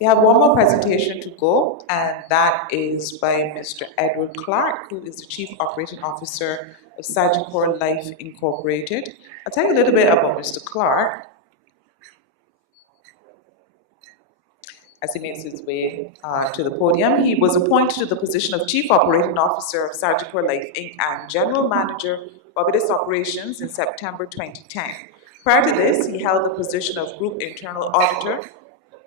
We have one more presentation to go, and that is by Mr. Edward Clarke, who is the Chief Operating Officer of Sagicor Life Incorporated. I'll tell you a little bit about Mr. Clarke as he makes his way to the podium. He was appointed to the position of Chief Operating Officer of Sagicor Life Inc. and General Manager Barbados Operations in September 2010. Prior to this, he held the position of Group Internal Auditor.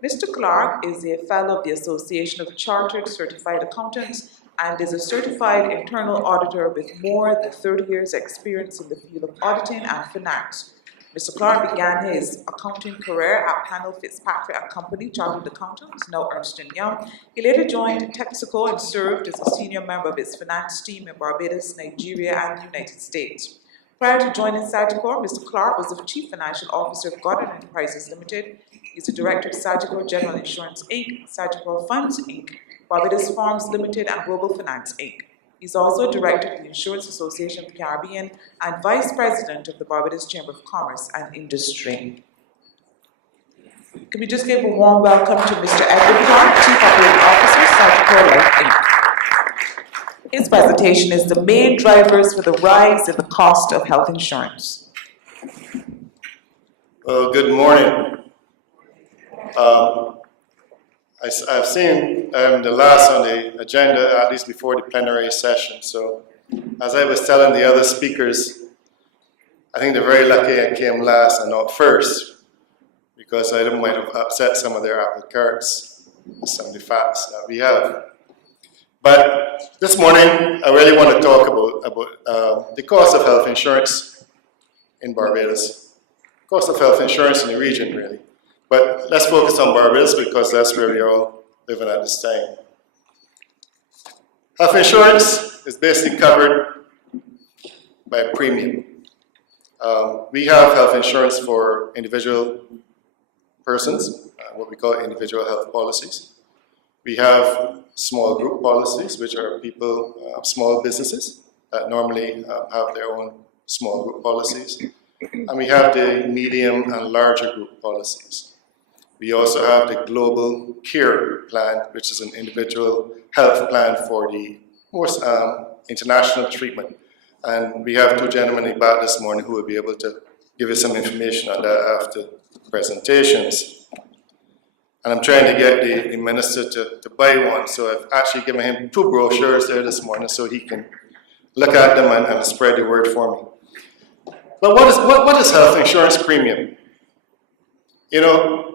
Mr. Clarke is a fellow of the Association of Chartered Certified Accountants and is a certified internal auditor with more than 30 years' experience in the field of auditing and finance. Mr. Clarke began his accounting career at Panel Fitzpatrick & Company, Chartered Accountants, now Ernst & Young. He later joined Texaco and served as a senior member of its finance team in Barbados, Nigeria, and the United States. Prior to joining Sagicor, Mr. Clarke was the Chief Financial Officer of Goddard Enterprises Limited. He's the Director of Sagicor General Insurance Inc., Sagicor Funds Inc., Barbados Farms Limited, and Global Finance Inc. He's also Director of the Insurance Association of the Caribbean and Vice President of the Barbados Chamber of Commerce and Industry. Can we just give a warm welcome to Mr. Edward Clarke, Chief Operating Officer, Sagicor Life Inc. His presentation is the main drivers for the rise in the cost of health insurance. Well, good morning. I've seen the last on the agenda, at least before the plenary session. So, as I was telling the other speakers, I think they're very lucky I came last and not first, because I might have upset some of their apple carts with some of the facts that we have. But this morning, I really want to talk about the cost of health insurance in Barbados, cost of health insurance in the region, really. But let's focus on Barbados because that's where we all living at this time. Health insurance is basically covered by a premium. We have health insurance for individual persons, what we call individual health policies. We have small group policies, which are people, small businesses that normally have their own small group policies. And we have the medium and larger group policies. We also have the Global Care Plan, which is an individual health plan for the most international treatment. And we have two gentlemen in the back this morning who will be able to give you some information on that after presentations. And I'm trying to get the minister to buy one, so I've actually given him two brochures there this morning so he can look at them and spread the word for me. But what is health insurance premium? You know,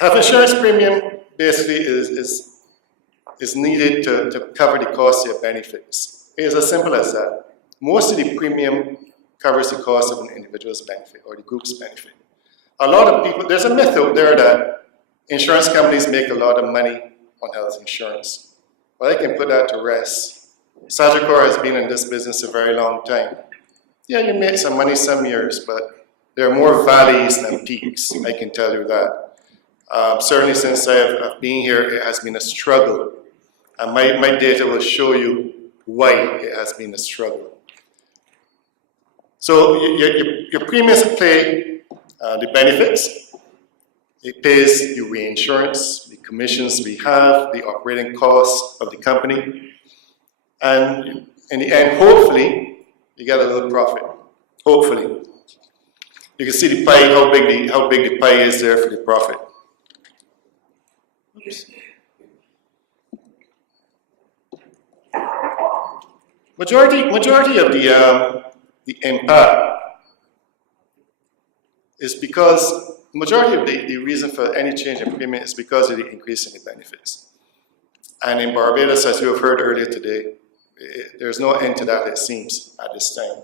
health insurance premium basically is needed to cover the cost of your benefits. It is as simple as that. Most of the premium covers the cost of an individual's benefit or the group's benefit. A lot of people, there's a myth out there that insurance companies make a lot of money on health insurance. Well, I can put that to rest. Sagicor has been in this business a very long time. Yeah, you make some money some years, but there are more valleys than peaks, I can tell you that. Certainly since I've been here, it has been a struggle. And my data will show you why it has been a struggle. So your premiums pay the benefits. It pays the reinsurance, the commissions we have, the operating costs of the company. And in the end, hopefully, you get a little profit. Hopefully. You can see the pie, how big the pie is there for the profit. Majority of the impact is because majority of the reason for any change in premium is because of the increase in the benefits. And in Barbados, as you have heard earlier today, there's no end to that, it seems, at this time.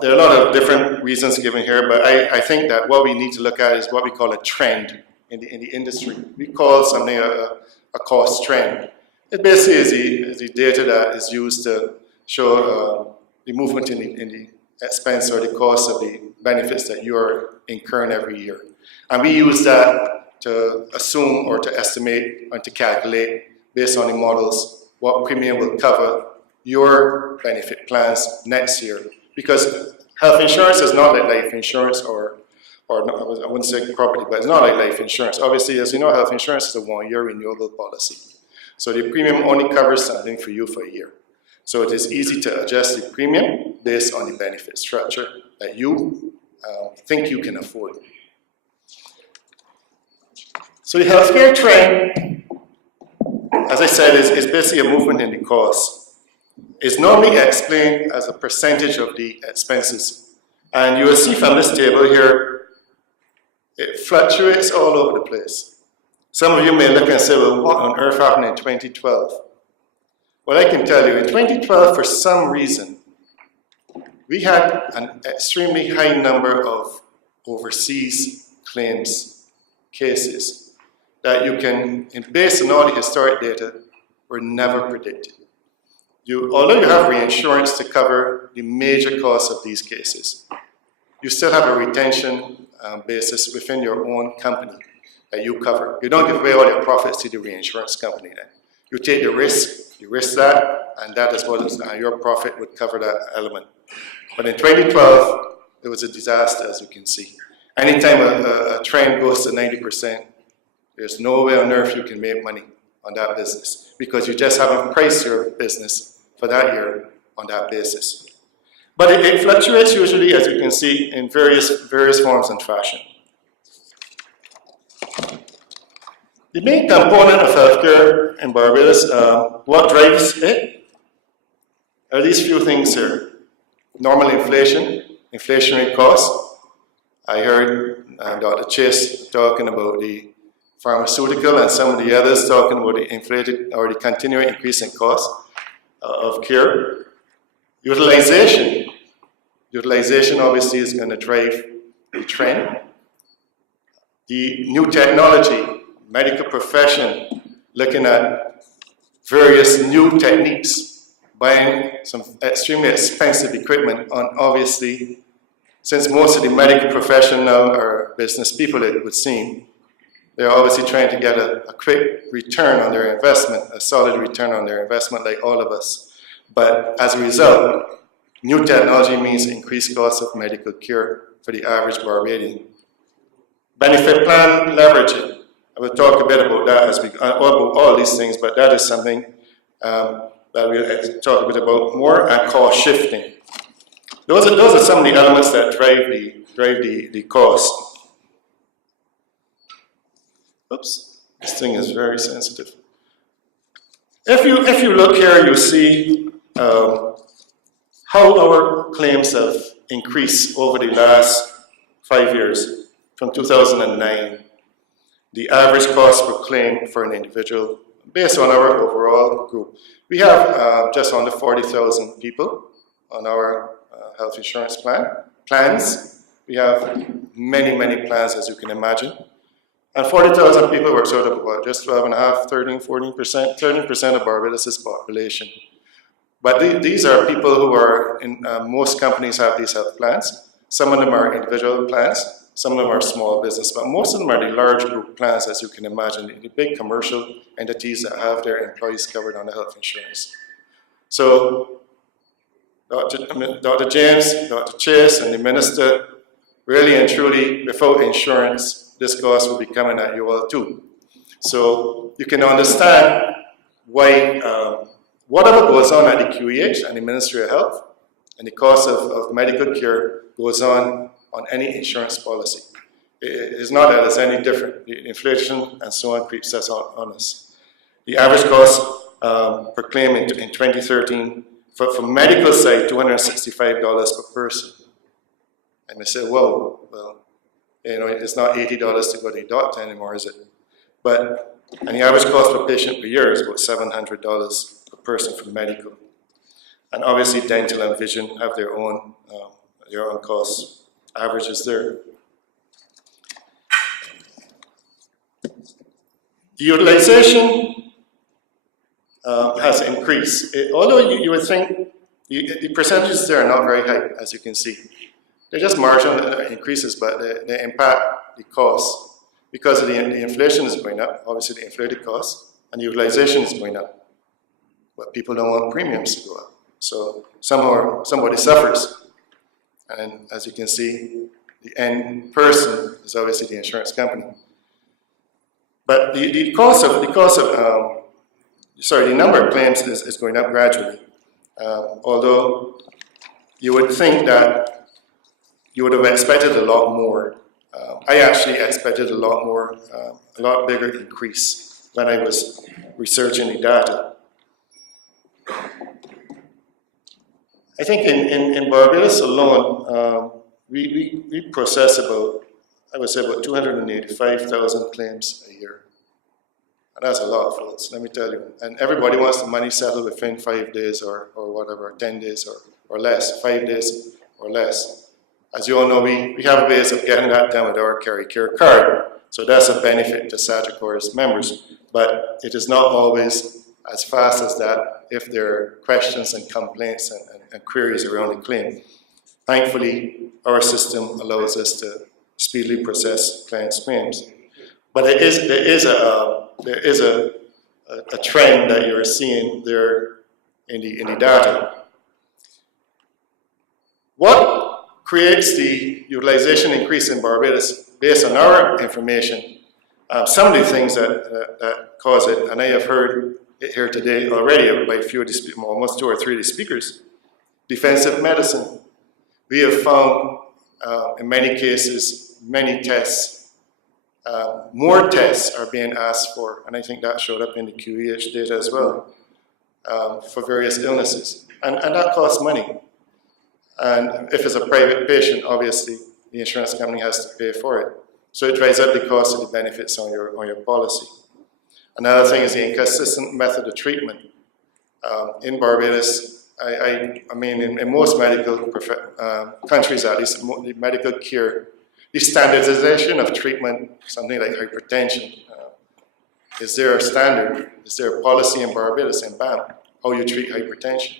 There are a lot of different reasons given here, but I think that what we need to look at is what we call a trend in the industry. We call something a cost trend. It basically is the data that is used to show the movement in the expense or the cost of the benefits that you are incurring every year. And we use that to assume or to estimate and to calculate based on the models what premium will cover your benefit plans next year. Because health insurance is not like life insurance or or no, I wouldn't say property, but it's not like life insurance. Obviously, as you know, health insurance is a 1-year renewable policy. So the premium only covers something for you for a year. So it is easy to adjust the premium based on the benefit structure that you think you can afford. So the healthcare trend, as I said, is basically a movement in the cost. It's normally explained as a percentage of the expenses. And you will see from this table here, it fluctuates all over the place. Some of you may look and say, well, what on earth happened in 2012? Well, I can tell you, in 2012, for some reason, we had an extremely high number of overseas claims cases that you can, based on all the historic data, were never predicted. Although you have reinsurance to cover the major costs of these cases, you still have a retention basis within your own company that you cover. You don't give away all your profits to the reinsurance company then. You take the risk, you risk that, and that is what your profit would cover that element. But in 2012, it was a disaster, as you can see. Anytime a trend goes to 90%, there's no way on earth you can make money on that business because you just haven't priced your business for that year on that basis. But it fluctuates usually, as you can see, in various forms and fashion. The main component of healthcare in Barbados, what drives it, are these few things here. Normal inflation, inflationary costs. I heard Dr. Chase talking about the pharmaceutical and some of the others talking about the inflated or the continuing increase in cost of care. Utilization. Utilization obviously is going to drive the trend. The new technology, medical profession, looking at various new techniques, buying some extremely expensive equipment on obviously, since most of the medical profession now are business people, it would seem, they're obviously trying to get a quick return on their investment, a solid return on their investment like all of us. But as a result, new technology means increased costs of medical care for the average Barbadian. Benefit plan leveraging. I will talk a bit about that as we about all these things, but that is something that we'll talk a bit about more, and cost shifting. Those are some of the elements that drive the cost. Oops, this thing is very sensitive. If you look here, you see how our claims have increased over the last 5 years, from 2009. The average cost per claim for an individual, based on our overall group. We have just under 40,000 people on our health insurance plans. We have many plans, as you can imagine. And 40,000 people were sort of what, just 12.5%, 13%, 14%, 13% of Barbados' population. But these are people who are, most companies have these health plans. Some of them are individual plans, some of them are small business, but most of them are the large group plans, as you can imagine, the big commercial entities that have their employees covered on the health insurance. So Dr. James, Dr. Chase, and the Minister, really and truly, without insurance, this cost will be coming at you all too. So you can understand why whatever goes on at the QEH and the Ministry of Health, and the cost of medical care goes on any insurance policy. It is not that it's any different. The inflation and so on creeps us on us. The average cost per claim in 2013 for medical side, $265 per person. And they say, whoa, well, you know, it's not $80 to go to the doctor anymore, is it? And the average cost per patient per year is about $700 per person for medical. And obviously dental and vision have their own costs. Averages there. The utilization has increased. Although you would think the percentages there are not very high, as you can see. They're just marginal increases, but they impact the cost because the inflation is going up, obviously the inflated cost, and the utilization is going up. But people don't want premiums to go up. So somehow somebody suffers. And as you can see, the end person is obviously the insurance company. But the number of claims is going up gradually. Although you would think that you would have expected a lot more. I actually expected a lot more, a lot bigger increase when I was researching the data. I think in Barbados alone, we process about, I would say about 285,000 claims a year. And that's a lot, folks, let me tell you. And everybody wants the money settled within 5 days or whatever, 10 days or less, 5 days or less. As you all know, we have ways of getting that done with our Carry Care card. So that's a benefit to Sagicor's members. But it is not always as fast as that if there are questions and complaints and queries around the claim. Thankfully, our system allows us to speedily process clients' claims. But there is a trend that you're seeing there in the data. What creates the utilization increase in Barbados based on our information? Some of the things that cause it, and I have heard it here today already by a few of the almost 2 or 3 of the speakers. Defensive medicine. We have found in many cases, many tests, more tests are being asked for, and I think that showed up in the QEH data as well, for various illnesses. And that costs money. And if it's a private patient, obviously, the insurance company has to pay for it. So it drives up the cost of the benefits on your policy. Another thing is the inconsistent method of treatment. In Barbados, I mean, in most medical countries, at least, the medical care, the standardization of treatment, something like hypertension, is there a standard? Is there a policy in Barbados, in BAM, how you treat hypertension?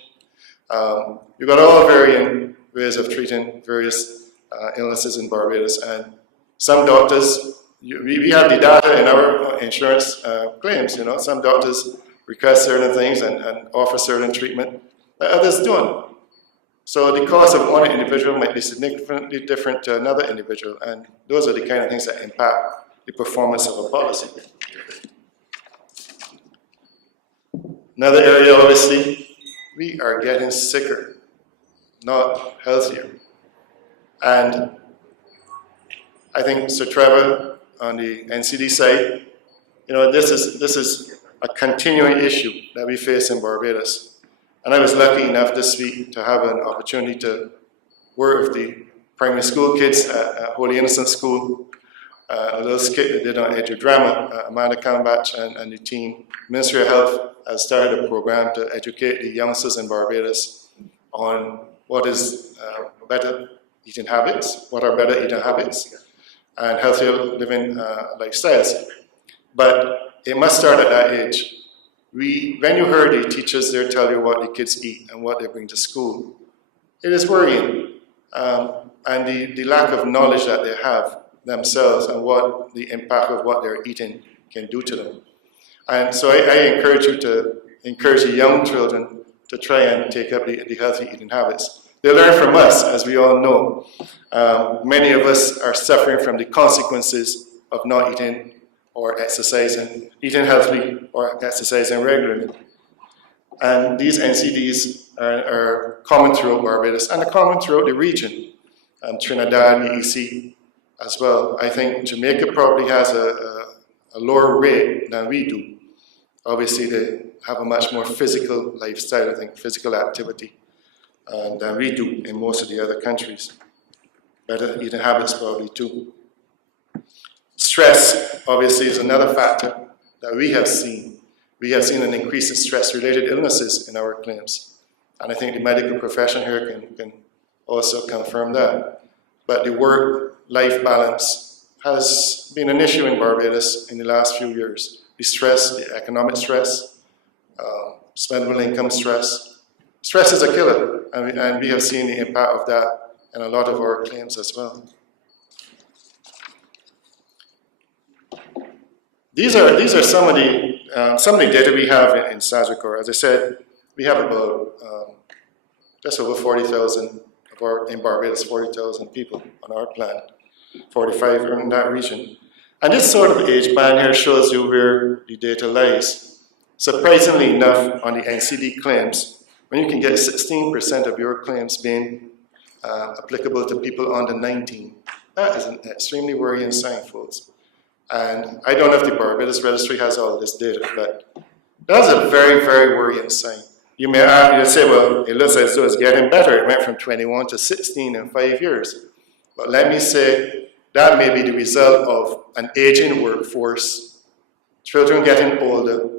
You've got all varying ways of treating various illnesses in Barbados, and some doctors, we have the data in our insurance claims, you know, some doctors request certain things and offer certain treatment that others don't. So the cost of one individual might be significantly different to another individual, and those are the kind of things that impact the performance of a policy. Another area, obviously, we are getting sicker, not healthier. And I think Sir Trevor on the NCD side, you know, this is a continuing issue that we face in Barbados. And I was lucky enough this week to have an opportunity to work with the primary school kids at Holy Innocent School, a little skit they did on edudrama. Amanda Cambach and the team, Ministry of Health, has started a program to educate the youngsters in Barbados on what is better eating habits, what are better eating habits, and healthier living lifestyles. But it must start at that age. When you heard the teachers there tell you what the kids eat and what they bring to school, it is worrying. And the lack of knowledge that they have themselves and what the impact of what they're eating can do to them. And so I encourage you to encourage the young children to try and take up the healthy eating habits. They learn from us, as we all know. Many of us are suffering from the consequences of not eating or exercising, eating healthily or exercising regularly. And these NCDs are common throughout Barbados and are common throughout the region, Trinidad, the EC as well. I think Jamaica probably has a lower rate than we do. Obviously, they have a much more physical lifestyle, I think, physical activity than we do in most of the other countries. Better eating habits probably too. Stress, obviously, is another factor that we have seen. We have seen an increase in stress-related illnesses in our claims. And I think the medical profession here can also confirm that. But the work-life balance has been an issue in Barbados in the last few years. The stress, the economic stress, spendable income stress. Stress is a killer, and we have seen the impact of that in a lot of our claims as well. These are some of the data we have in Sagicor. As I said, we have about just over 40,000 of in Barbados, 40,000 people on our plan, 45 are in that region. And this sort of age band here shows you where the data lies. Surprisingly enough, on the NCD claims, when you can get 16% of your claims being applicable to people under 19, that is an extremely worrying sign, folks. And I don't know if the Barbados registry has all this data, but that's a very, very worrying sign. You may say, well, it looks as though it's getting better. It went from 21 to 16 in 5 years. But let me say, that may be the result of an aging workforce, children getting older.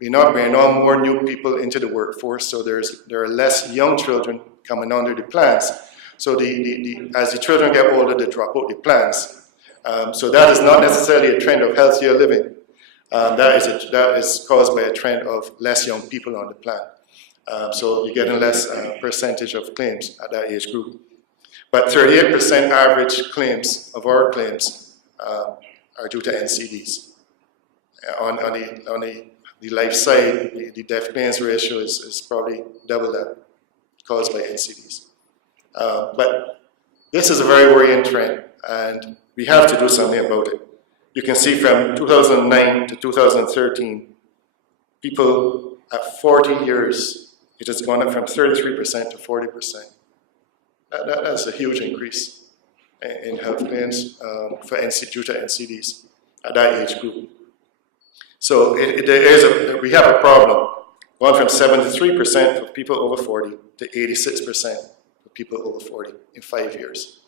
We're not bringing on more new people into the workforce, so there are less young children coming under the plans. So as the children get older, they drop out the plans. So that is not necessarily a trend of healthier living. That is caused by a trend of less young people on the plan. So you're getting less percentage of claims at that age group. But 38% average claims of our claims are due to NCDs. On the life side, the death claims ratio is probably double that, caused by NCDs. But this is a very worrying trend, and we have to do something about it. You can see from 2009 to 2013, people at 40 years, it has gone up from 33% to 40%. That's a huge increase in health claims due to NCDs at that age group. So we have a problem, going from 73% for people over 40 to 86% for people over 40 in 5 years.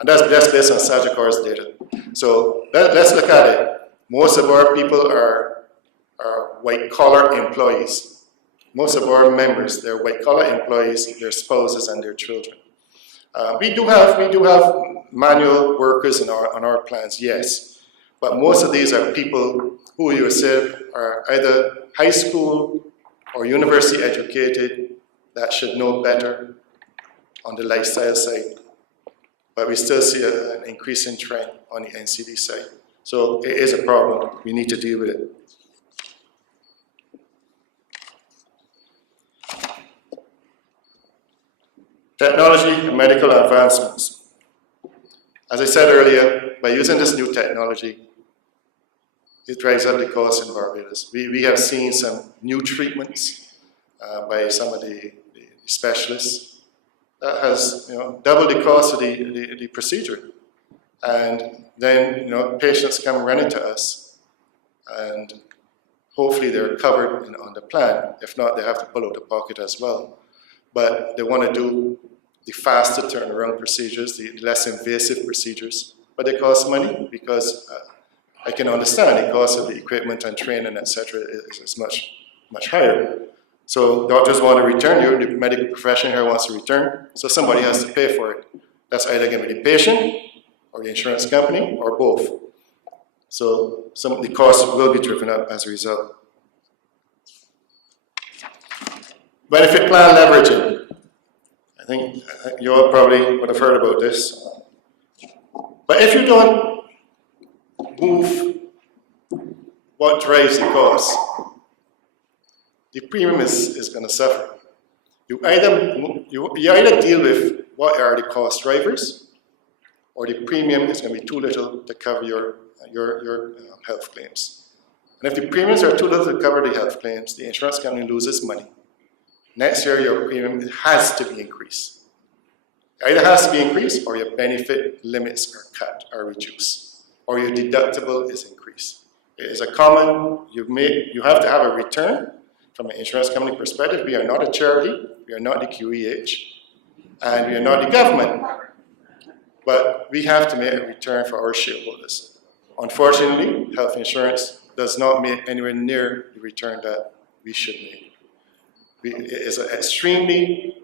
And that's based on Sagicor's data. So let's look at it. Most of our people are white-collar employees. Most of our members, they're white-collar employees, their spouses, and their children. We do have manual workers on our plans, yes. But most of these are people who you said are either high school or university educated that should know better on the lifestyle side. But we still see an increasing trend on the NCD side. So it is a problem. We need to deal with it. Technology and medical advancements. As I said earlier, by using this new technology, it drives up the cost in Barbados. We have seen some new treatments by some of the specialists that has doubled the cost of the procedure. And then patients come running to us, and hopefully they're covered on the plan. If not, they have to pull out the pocket as well. But they want to do the faster turnaround procedures, the less invasive procedures, but they cost money because I can understand the cost of the equipment and training, etc. is much higher. So doctors want to return, the medical profession here wants to return, so somebody has to pay for it. That's either going to be the patient or the insurance company or both. So some of the costs will be driven up as a result. Benefit plan leveraging. I think you all probably would have heard about this. But if you don't move what drives the cost, the premium is going to suffer. You either deal with what are the cost drivers, or the premium is going to be too little to cover your health claims. And if the premiums are too little to cover the health claims, the insurance company loses money. Next year, your premium has to be increased. It either has to be increased, or your benefit limits are cut or reduced, or your deductible is increased. It is a common, you have to have a return from an insurance company perspective. We are not a charity, we are not the QEH, and we are not the government. But we have to make a return for our shareholders. Unfortunately, health insurance does not make anywhere near the return that we should make. It is an extremely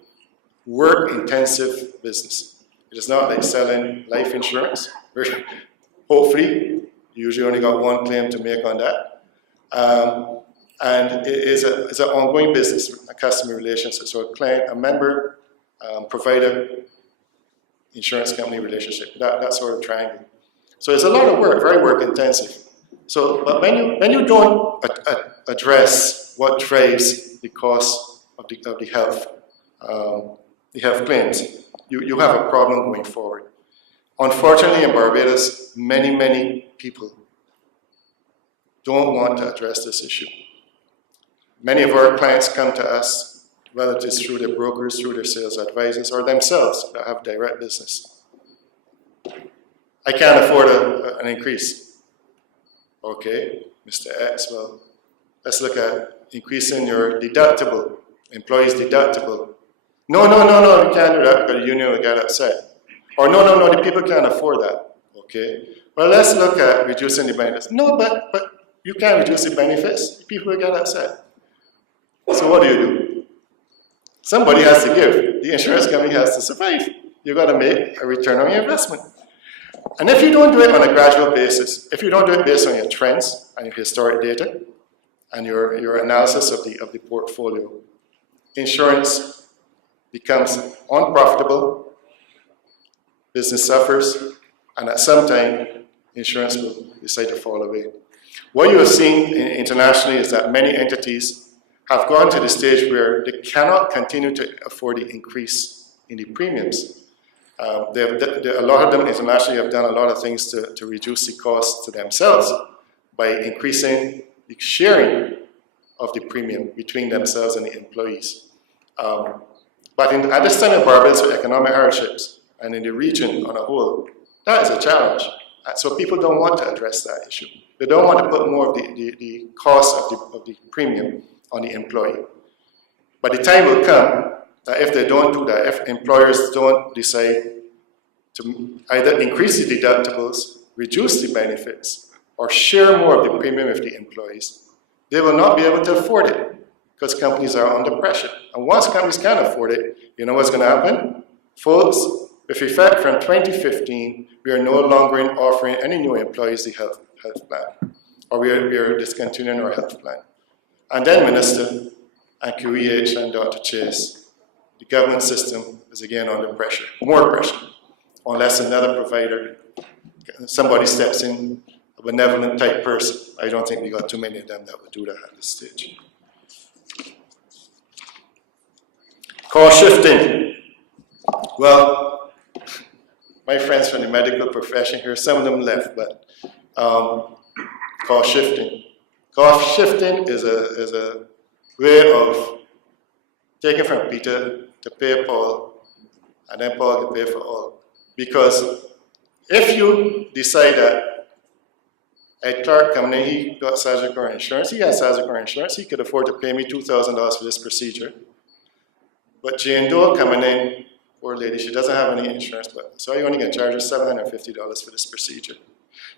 work-intensive business. It is not like selling life insurance, where hopefully you usually only got one claim to make on that. And it is an ongoing business, a customer relationship. So a member, provider, insurance company relationship, that sort of triangle. So it's a lot of work, very work intensive. So, but when you don't address what drives the cost of the health claims, you have a problem going forward. Unfortunately, in Barbados, many people don't want to address this issue. Many of our clients come to us, whether it is through their brokers, through their sales advisors, or themselves that have direct business. I can't afford an increase. Okay, Mr. X, well, let's look at increasing your deductible, employee's deductible. No, you can't do that because the union will get upset. Or no, the people can't afford that. Okay, well, let's look at reducing the benefits. No, but you can't reduce the benefits, people will get upset. So what do? Somebody has to give. The insurance company has to survive. You've got to make a return on your investment. And if you don't do it on a gradual basis, if you don't do it based on your trends and your historic data and your analysis of the portfolio, insurance becomes unprofitable, business suffers, and at some time, insurance will decide to fall away. What you have seen internationally is that many entities have gone to the stage where they cannot continue to afford the increase in the premiums. A lot of them internationally have done a lot of things to reduce the cost to themselves by increasing the sharing of the premium between themselves and the employees. But at this time in Barbados with economic hardships and in the region on a whole, that is a challenge. So people don't want to address that issue. They don't want to put more of the cost of the premium on the employee. But the time will come that if they don't do that, if employers don't decide to either increase the deductibles, reduce the benefits, or share more of the premium with the employees, they will not be able to afford it because companies are under pressure. And once companies can't afford it, you know what's going to happen? Folks, with effect from 2015, we are no longer offering any new employees the health plan, or we are discontinuing our health plan. And then, Minister, and QEH and Dr. Chase, the government system is again under pressure, more pressure, unless another provider, somebody steps in, a benevolent type person. I don't think we got too many of them that would do that at this stage. Cost shifting. Well, my friends from the medical profession here, some of them left, but cost shifting. Cost shifting is a way of taking from Peter to pay Paul, and then Paul to pay for all. Because if you decide that Ed Clarke coming in, he got Sagicor insurance, he has Sagicor insurance, he could afford to pay me $2,000 for this procedure. But Jane Doe coming in, poor lady, she doesn't have any insurance, but so you're only going to charge her $750 for this procedure.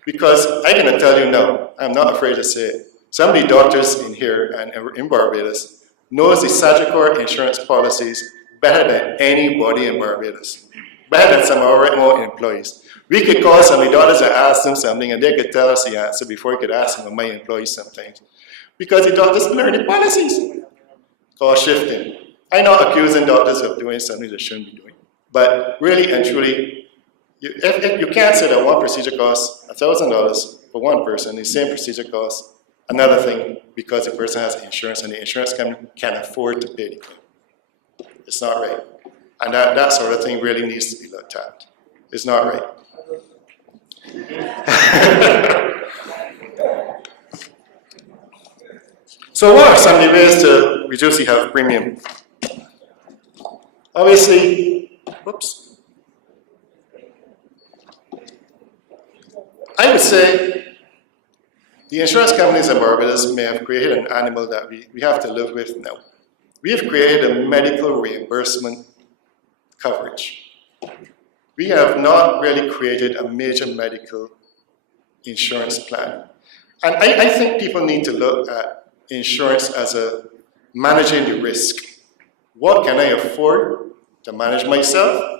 Because I'm going to tell you now, I'm not afraid to say it, some of the doctors in here and in Barbados knows the Sagicor insurance policies better than anybody in Barbados, better than some of our own employees. We could call some of the doctors and ask them something, and they could tell us the answer before we could ask some of my employees sometimes. Because the doctors learn the policies. Cost shifting. I'm not accusing doctors of doing something they shouldn't be doing. But really and truly, you can't say that one procedure costs $1,000 for one person, the same procedure costs another thing because the person has insurance and the insurance company can afford to pay the claim. It's not right. And that sort of thing really needs to be looked at. It's not right. So what are some of the ways to reduce the health premium? Obviously, whoops. I would say the insurance companies in Barbados may have created an animal that we have to live with now. We have created a medical reimbursement coverage. We have not really created a major medical insurance plan. And I think people need to look at insurance as a managing the risk. What can I afford to manage myself,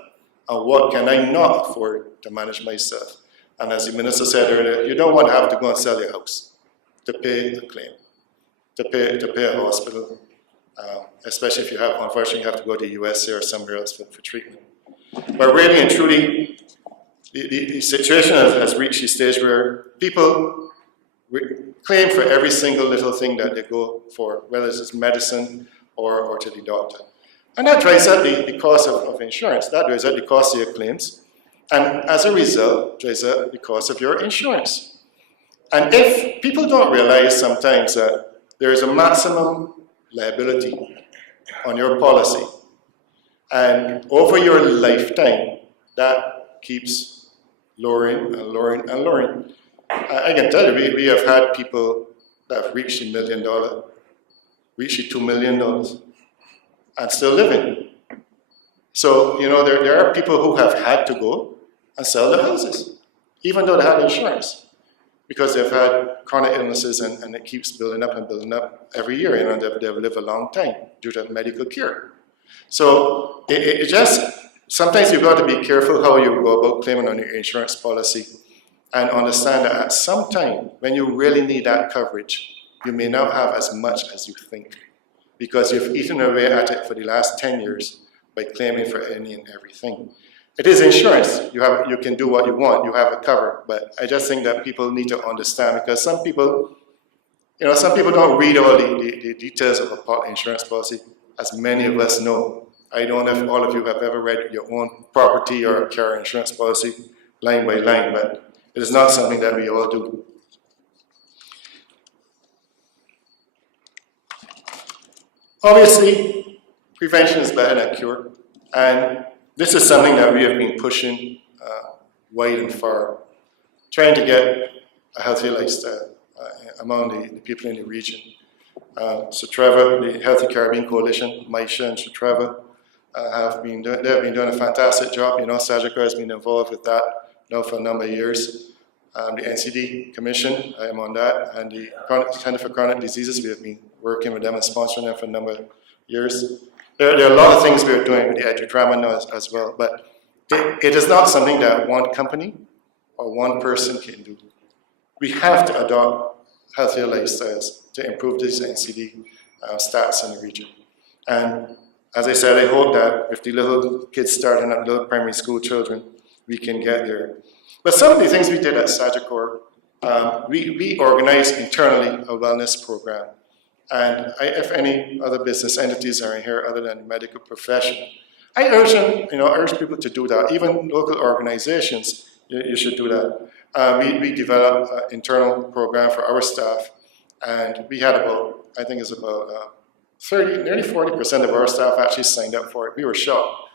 and what can I not afford to manage myself? And as the minister said earlier, you don't want to have to go and sell your house to pay a claim, to pay a hospital, especially if you have, unfortunately, you have to go to the USA or somewhere else for treatment. But really and truly, the situation has reached the stage where people claim for every single little thing that they go for, whether it's medicine or to the doctor. And that drives up the cost of insurance. That drives up the cost of your claims. And as a result, drives up the cost of your insurance. And if people don't realize sometimes that there is a maximum liability on your policy, and over your lifetime, that keeps lowering and lowering and lowering. I can tell you, we have had people that have reached $1 million, reached $2 million, and still living. So, you know, there are people who have had to go and sell their houses, even though they had insurance, because they've had chronic illnesses and it keeps building up and building up every year. You know, they've lived a long time due to medical care. So it just, sometimes you've got to be careful how you go about claiming on your insurance policy and understand that at some time, when you really need that coverage, you may not have as much as you think, because you've eaten away at it for the last 10 years by claiming for any and everything. It is insurance. You can do what you want. You have a cover. But I just think that people need to understand, because some people, you know, some people don't read all the details of a insurance policy, as many of us know. I don't know if all of you have ever read your own property or car insurance policy line by line, but it is not something that we all do. Obviously, prevention is better than cure, and this is something that we have been pushing wide and far, trying to get a healthier lifestyle among the people in the region. Sutreva, the Healthy Caribbean Coalition, Maisha and Sutreva have been doing a fantastic job. You know, Sagicor has been involved with that now for a number of years. The NCD Commission, I am on that, and the Center for Chronic Diseases, we have been working with them and sponsoring them for a number of years. There are a lot of things we're doing with the EduDrama now as well, but it is not something that one company or one person can do. We have to adopt healthier lifestyles to improve these NCD stats in the region. And as I said, I hope that if the little kids starting up, little primary school children, we can get there. But some of the things we did at Sagicor, we organized internally a wellness program. And if any other business entities are in here other than the medical profession, I urge them, urge people to do that. Even local organizations, you should do that. We developed an internal program for our staff, and we had about, I think it's about nearly 40% of our staff actually signed up for it. We were shocked.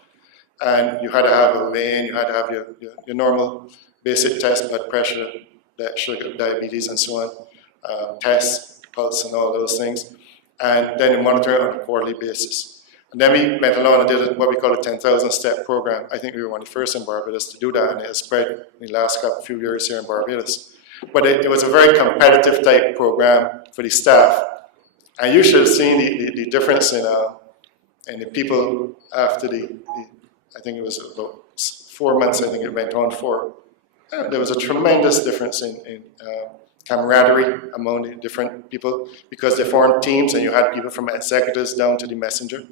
And you had to have a vein, you had to have your normal basic test, blood pressure, sugar, diabetes, and so on, tests, pulse, and all those things. And then you monitor it on a quarterly basis. And then we went along and did what we call a 10,000-step program. I think we were one of the first in Barbados to do that, and it has spread in the last few years here in Barbados. But it was a very competitive type program for the staff. And you should have seen the difference in the people after I think it was about 4 months, I think it went on for. There was a tremendous difference in camaraderie among the different people, because they formed teams and you had people from executives down to the messenger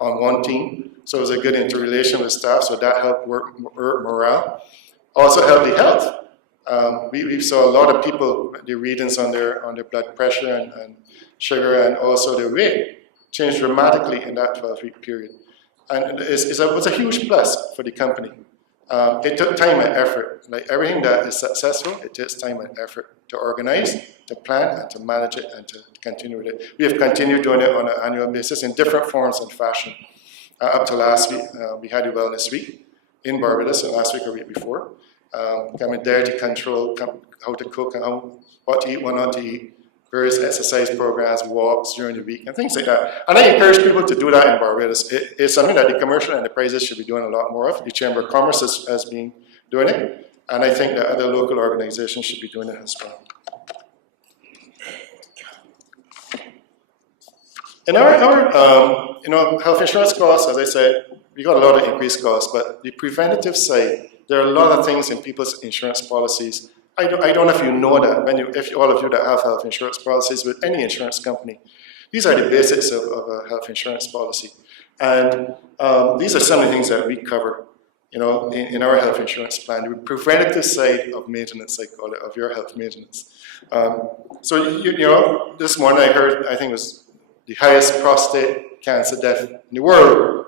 on one team. So it was a good interrelation with staff, so that helped work morale. Also helped the health. We saw a lot of people, the readings on their blood pressure and sugar, and also their weight changed dramatically in that 12-week period. And it was a huge plus for the company. It took time and effort. Like everything that is successful, it takes time and effort to organize, to plan, and to manage it, and to continue with it. We have continued doing it on an annual basis in different forms and fashion. Up to last week, we had a wellness week in Barbados, and last week or week before. Coming there to control how to cook and what to eat, what not to eat, various exercise programs, walks during the week, and things like that. And I encourage people to do that in Barbados. It's something that the commercial enterprises should be doing a lot more of. The Chamber of Commerce has been doing it, and I think that other local organizations should be doing it as well. In our health insurance costs, as I said, we got a lot of increased costs, but the preventative side, there are a lot of things in people's insurance policies. I don't know if you know that, if all of you that have health insurance policies with any insurance company, these are the basics of a health insurance policy. And these are some of the things that we cover, in our health insurance plan, the preventative side of maintenance, I call it, of your health maintenance. So, this morning I heard, I think it was the highest prostate cancer death in the world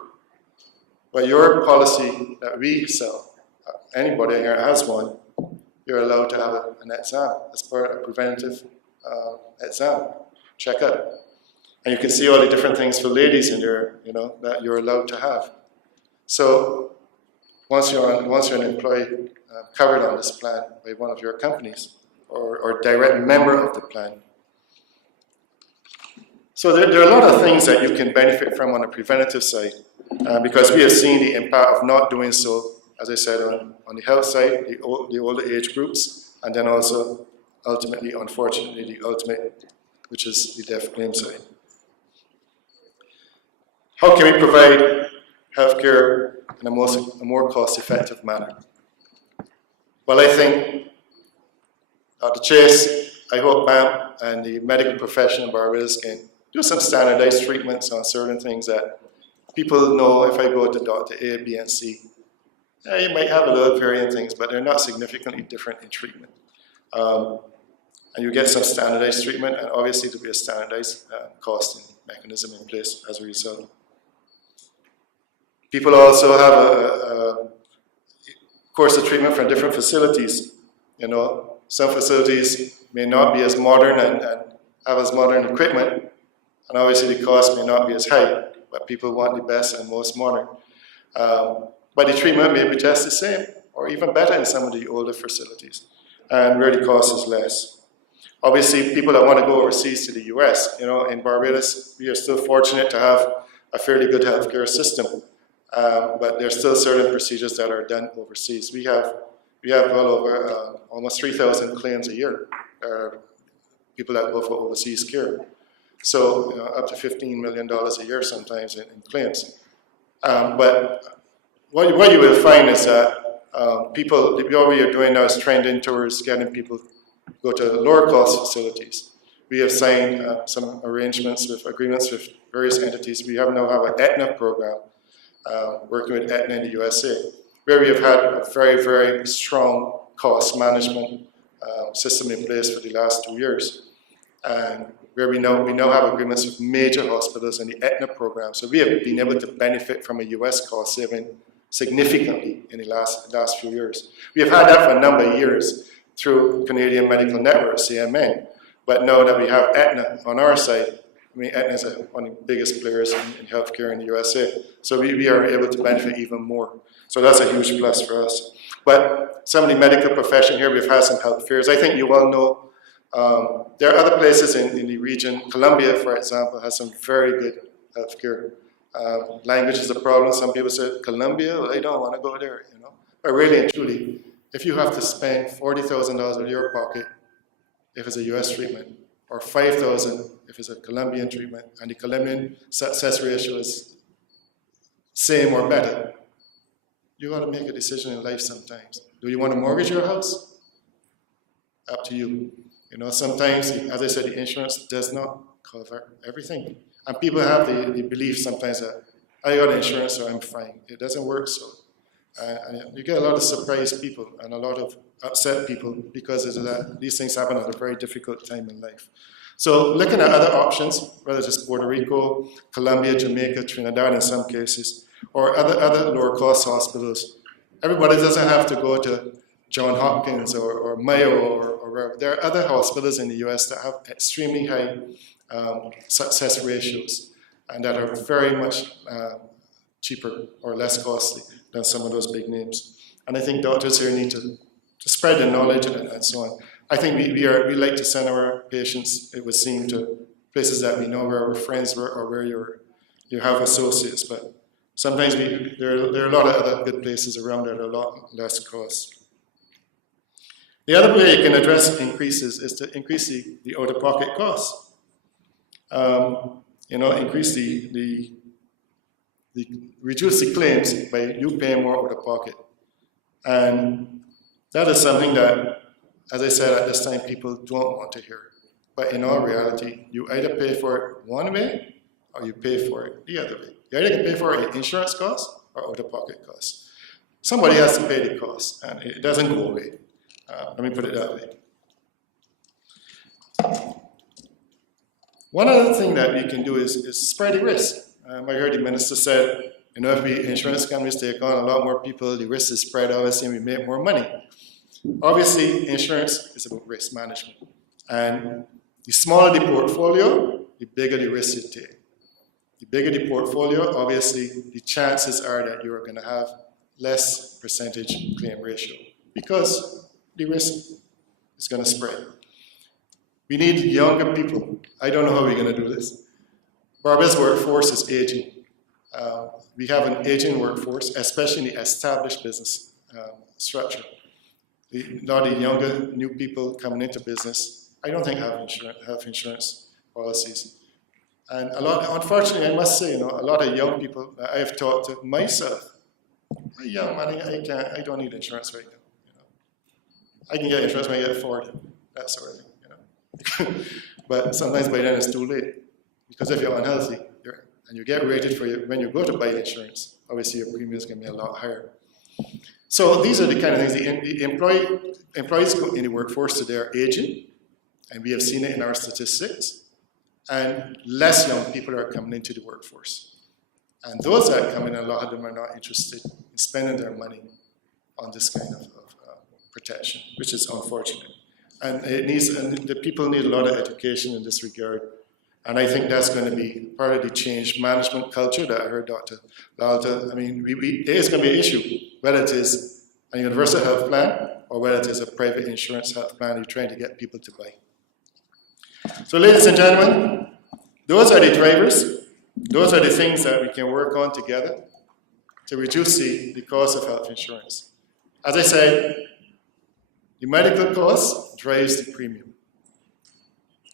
But your policy that we sell, anybody here has one, you're allowed to have an exam as part of a preventative exam, checkup. And you can see all the different things for ladies in there, you know, that you're allowed to have. So once you're an employee covered on this plan by one of your companies or direct member of the plan. So there are a lot of things that you can benefit from on the preventative side because we have seen the impact of not doing so, as I said, on the health side, the older age groups, and then also ultimately, unfortunately, the ultimate, which is the death claim side. How can we provide healthcare in a more cost-effective manner? Well, I think Dr. Chase, I hope BAM and the medical profession in Barbados can do some standardized treatments on certain things that people know. If I go to Dr. A, B, and C, you might have a little varying things, but they're not significantly different in treatment. And you get some standardized treatment, and obviously there'll be a standardized costing mechanism in place as a result. People also have a course of treatment from different facilities. You know, some facilities may not be as modern and have as modern equipment, and obviously the cost may not be as high, but people want the best and most modern. But the treatment may be just the same, or even better in some of the older facilities, and where the cost is less. Obviously, people that want to go overseas to the US, you know, in Barbados, we are still fortunate to have a fairly good healthcare system. But there's still certain procedures that are done overseas. We have well over almost 3,000 claims a year. People that go for overseas care. So you know, up to $15 million a year sometimes in claims. But what you will find is that people, what we are doing now is trending towards getting people to go to lower cost facilities. We have signed some arrangements with agreements with various entities. We now have an Aetna program. Working with Aetna in the USA, where we have had a very, very strong cost management system in place for the last 2 years, and where we now have agreements with major hospitals in the Aetna program. So we have been able to benefit from a US cost saving significantly in the last few years. We have had that for a number of years through Canadian Medical Network, CMN, but now that we have Aetna on our side, I mean, Aetna is one of the biggest players in healthcare in the USA, so we are able to benefit even more. So that's a huge plus for us. But some of the medical profession here, we've had some health fairs. I think you all know there are other places in the region. Colombia, for example, has some very good healthcare. Language is a problem. Some people say, Colombia, well, I don't want to go there, you know. But really and truly, if you have to spend $40,000 out of your pocket if it's a US treatment, or $5,000 if it's a Colombian treatment, and the Colombian success ratio is same or better, you got to make a decision in life sometimes. Do you want to mortgage your house? Up to you. You know, sometimes, as I said, the insurance does not cover everything. And people have the belief sometimes that, I got insurance, so I'm fine. It doesn't work so. And you get a lot of surprised people and a lot of upset people because these things happen at a very difficult time in life. So looking at other options, whether it's Puerto Rico, Colombia, Jamaica, Trinidad in some cases, or other lower cost hospitals. Everybody doesn't have to go to Johns Hopkins or Mayo or wherever. There are other hospitals in the US that have extremely high success ratios and that are very much cheaper or less costly than some of those big names. And I think doctors here need to spread the knowledge and so on. I think we like to send our patients, it would seem, to places that we know where our friends were or where you have associates, but sometimes there are a lot of other good places around that are a lot less cost. The other way you can address increases is to increase the out-of-pocket costs. Increase reduce the claims by you paying more out of pocket. And that is something that, as I said at this time, people don't want to hear. But in all reality, you either pay for it one way or you pay for it the other way. You either can pay for it in insurance costs or out-of-pocket costs. Somebody has to pay the cost, and it doesn't go away. Let me put it that way. One other thing that we can do is spread the risk. I heard the minister said You know, if insurance companies take on a lot more people, the risk is spread, obviously, and we make more money. Obviously, insurance is about risk management. And the smaller the portfolio, the bigger the risk you take. The bigger the portfolio, obviously, the chances are that you're going to have less percentage claim ratio because the risk is going to spread. We need younger people. I don't know how we're going to do this. Barbados' workforce is aging. We have an aging workforce, especially in the established business structure. A lot of younger, new people coming into business, I don't think have health insurance policies. And unfortunately, I must say, you know, a lot of young people that I have talked to myself, I'm young man, I don't need insurance right now. You know. I can get insurance when I get 40, that sort of thing, you know. But sometimes by then it's too late. Because if you're unhealthy, and you get rated for when you go to buy insurance, obviously your premiums can be a lot higher. So these are the kind of things, the employees in the workforce today are aging, and we have seen it in our statistics, and less young people are coming into the workforce. And those that come in, a lot of them are not interested in spending their money on this kind of protection, which is unfortunate. And the people need a lot of education in this regard. And I think that's going to be part of the change management culture that I heard Dr. Lalta. I mean, it is going to be an issue, whether it is a universal health plan or whether it is a private insurance health plan you're trying to get people to buy. So ladies and gentlemen, those are the drivers. Those are the things that we can work on together to reduce the cost of health insurance. As I said, the medical cost drives the premium.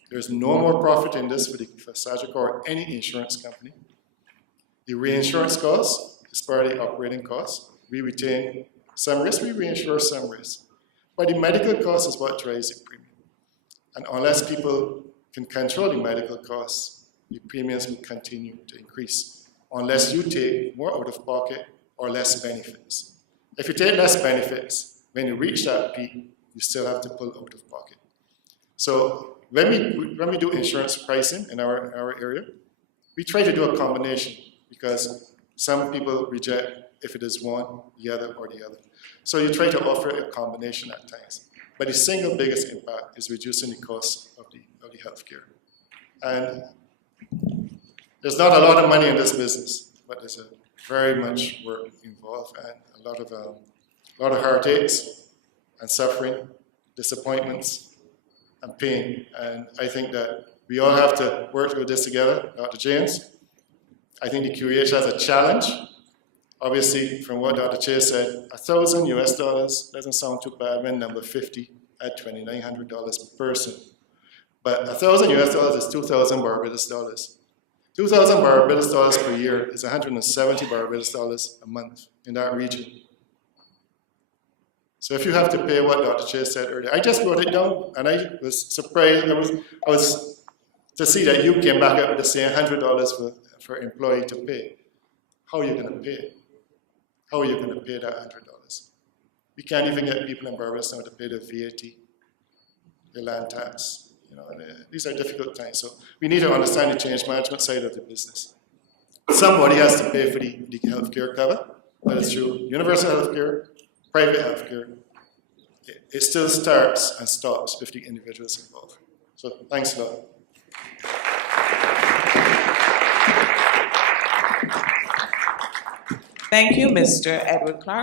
There's no more profit in this for Sagicor or any insurance company. The reinsurance cost is part of the operating cost. We retain some risk, we reinsure some risk. But the medical cost is what drives the premium. And unless people can control the medical costs, the premiums will continue to increase, unless you take more out of pocket or less benefits. If you take less benefits, when you reach that peak, you still have to pull out of pocket. So when we do insurance pricing in our area, we try to do a combination because some people reject if it is one, the other, or the other. So you try to offer a combination at times. But the single biggest impact is reducing the cost of the healthcare. And there's not a lot of money in this business, but there's very much work involved and a lot of heartaches and suffering, disappointments, and pain. And I think that we all have to work through this together. Dr. James, I think the QEH has a challenge. Obviously, from what Dr. Chase said, $1,000 US doesn't sound too bad when number 50 at $2,900 per person. But $1,000 US is 2,000 Barbados dollars. 2,000 Barbados dollars per year is 170 Barbados dollars a month in that region. So if you have to pay what Dr. Chase said earlier, I just wrote it down, and I was surprised. I was to see that you came back up with the same $100 for employee to pay. How are you going to pay it? How are you going to pay that $100? We can't even get people in Barbados now to pay their VAT, their land tax. You know, these are difficult times. So we need to understand the change management side of the business. Somebody has to pay for the healthcare cover, whether it's through universal healthcare, private healthcare. It still starts and stops with the individuals involved. So thanks a lot. Thank you, Mr. Edward Clarke.